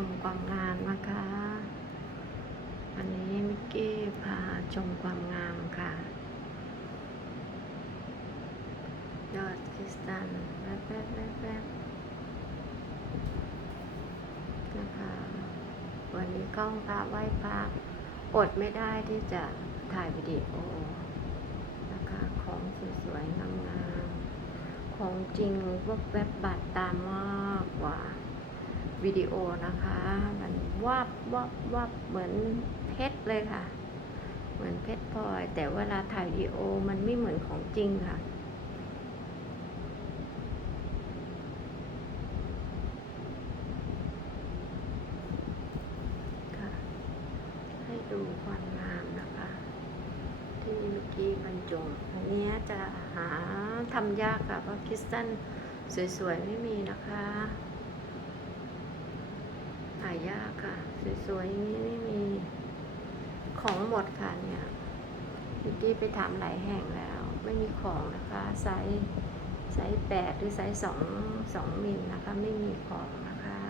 ชมความงามนะคะ วันนี้มิกกี้พาชมความงามค่ะ ยอดคริสตัลแวบแวบแวบแวบนะคะ วันนี้กล้องพระไหว้พระอดไม่ได้ที่จะถ่ายวิดีโอนะคะ ของสวยๆงามๆของจริงพวกแวบบาดตามากกว่า วิดีโอนะคะ มันวับวับวับเหมือนเพชรเลยค่ะ เหมือนเพชรพลอย แต่เวลาถ่ายวิดีโอมันไม่เหมือนของจริงค่ะค่ะให้ดูความงามนะคะ ที่เมื่อกี้บรรจงอันนี้จะหาทำยากค่ะ เพราะคริสตัลสวยๆ ไม่มีนะคะายากค่ะ สวยๆอย่างนี้ไม่มีของหมดค่ะเนี่ยพี่กี้ไปถามหลายแห่งแล้ว ไม่มีของนะคะไซส์ไซส์แปดหรือไซส์สองสองมิลนะคะ ไม่มีของนะคะ